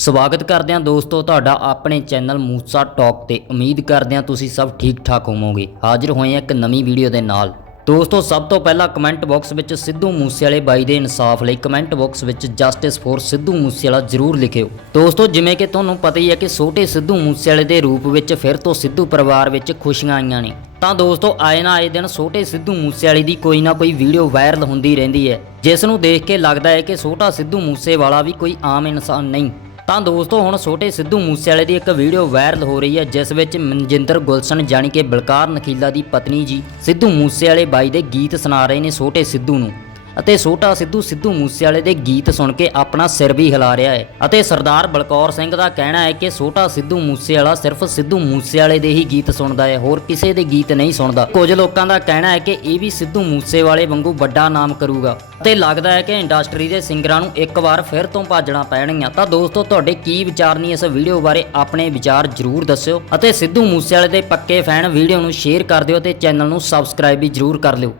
ਸਵਾਗਤ ਕਰਦੇ ਹਾਂ ਦੋਸਤੋ ਤੁਹਾਡਾ ਆਪਣੇ ਚੈਨਲ ਮੂਸਾ ਟਾਕ ਤੇ। ਉਮੀਦ ਕਰਦੇ ਹਾਂ ਤੁਸੀਂ ਸਭ ਠੀਕ ਠਾਕ ਹੋਵੋਗੇ। ਹਾਜ਼ਰ ਹੋਏ ਹਾਂ ਇੱਕ ਨਵੀਂ ਵੀਡੀਓ ਦੇ ਨਾਲ। ਦੋਸਤੋ, ਸਭ ਤੋਂ ਪਹਿਲਾਂ ਕਮੈਂਟ ਬਾਕਸ ਵਿੱਚ ਸਿੱਧੂ ਮੂਸੇਵਾਲੇ ਬਾਈ ਦੇ ਇਨਸਾਫ ਲਈ ਕਮੈਂਟ ਬਾਕਸ ਵਿੱਚ ਜਸਟਿਸ ਫੋਰ ਸਿੱਧੂ ਮੂਸੇਵਾਲਾ ਜ਼ਰੂਰ ਲਿਖਿਓ। ਦੋਸਤੋ, ਜਿਵੇਂ ਕਿ ਤੁਹਾਨੂੰ ਪਤਾ ਹੀ ਹੈ ਕਿ ਛੋਟੇ ਸਿੱਧੂ ਮੂਸੇਵਾਲੇ ਦੇ ਰੂਪ ਵਿੱਚ ਫਿਰ ਤੋਂ ਸਿੱਧੂ ਪਰਿਵਾਰ ਵਿੱਚ ਖੁਸ਼ੀਆਂ ਆਈਆਂ ਨੇ। ਤਾਂ ਦੋਸਤੋ, ਆਏ ਨਾ ਆਏ ਦਿਨ ਛੋਟੇ ਸਿੱਧੂ ਮੂਸੇਵਾਲੇ ਦੀ ਕੋਈ ਨਾ ਕੋਈ ਵੀਡੀਓ ਵਾਇਰਲ ਹੁੰਦੀ ਰਹਿੰਦੀ ਹੈ। ਜਿਸ ਨੂੰ ਦੇਖ ਕੇ ਲੱਗਦਾ ਹੈ ਕਿ ਛੋਟਾ ਸਿੱਧੂ ਮੂਸੇਵਾਲਾ ਵੀ ਕੋਈ ਆਮ ਇਨਸਾਨ ਨਹੀਂ। ਤਾਂ ਦੋਸਤੋ, ਹੁਣ ਛੋਟੇ ਸਿੱਧੂ ਮੂਸੇਵਾਲੇ ਦੀ ਇੱਕ ਵੀਡੀਓ ਵਾਇਰਲ ਹੋ ਰਹੀ ਹੈ, ਜਿਸ ਵਿੱਚ ਮਨਜਿੰਦਰ ਗੁਲਸ਼ਨ ਜਾਣੀ ਕਿ ਬਲਕਾਰ ਨਖੀਲਾ ਦੀ ਪਤਨੀ ਜੀ ਸਿੱਧੂ ਮੂਸੇਵਾਲੇ ਬਾਈ ਦੇ ਗੀਤ ਸੁਣਾ ਰਹੇ ਨੇ ਛੋਟੇ ਸਿੱਧੂ ਨੂੰ। ਅਤੇ ਛੋਟਾ ਸਿੱਧੂ ਸਿੱਧੂ ਮੂਸੇਵਾਲੇ ਦੇ ਗੀਤ ਸੁਣ ਕੇ ਆਪਣਾ ਸਿਰ ਵੀ ਹਿਲਾ ਰਿਹਾ ਹੈ। ਅਤੇ ਸਰਦਾਰ ਬਲਕੌਰ ਸਿੰਘ ਦਾ ਕਹਿਣਾ ਹੈ ਕਿ ਛੋਟਾ ਸਿੱਧੂ ਮੂਸੇਵਾਲਾ ਸਿਰਫ ਸਿੱਧੂ ਮੂਸੇਵਾਲੇ ਦੇ ਹੀ ਗੀਤ ਸੁਣਦਾ ਹੈ, ਹੋਰ ਕਿਸੇ ਦੇ ਗੀਤ ਨਹੀਂ ਸੁਣਦਾ। ਕੁਝ ਲੋਕਾਂ ਦਾ ਕਹਿਣਾ ਹੈ ਕਿ ਇਹ ਵੀ ਸਿੱਧੂ ਮੂਸੇਵਾਲੇ ਵਾਂਗੂ ਵੱਡਾ ਨਾਮ ਕਰੂਗਾ। ਅਤੇ ਲੱਗਦਾ ਹੈ ਕਿ ਇੰਡਸਟਰੀ ਦੇ ਸਿੰਗਰਾਂ ਨੂੰ ਇੱਕ ਵਾਰ ਫਿਰ ਤੋਂ ਭਾਜਣਾ ਪੈਣਗੀਆਂ। ਤਾਂ ਦੋਸਤੋ, ਤੁਹਾਡੇ ਕੀ ਵਿਚਾਰ ਨੇ ਇਸ ਵੀਡੀਓ ਬਾਰੇ ਆਪਣੇ ਵਿਚਾਰ ਜ਼ਰੂਰ ਦੱਸਿਓ। ਅਤੇ ਸਿੱਧੂ ਮੂਸੇਵਾਲੇ ਦੇ ਪੱਕੇ ਫੈਨ ਵੀਡੀਓ ਨੂੰ ਸ਼ੇਅਰ ਕਰ ਦਿਓ ਤੇ ਚੈਨਲ ਨੂੰ ਸਬਸਕ੍ਰਾਈਬ ਵੀ ਜ਼ਰੂਰ ਕਰ ਲਿਓ।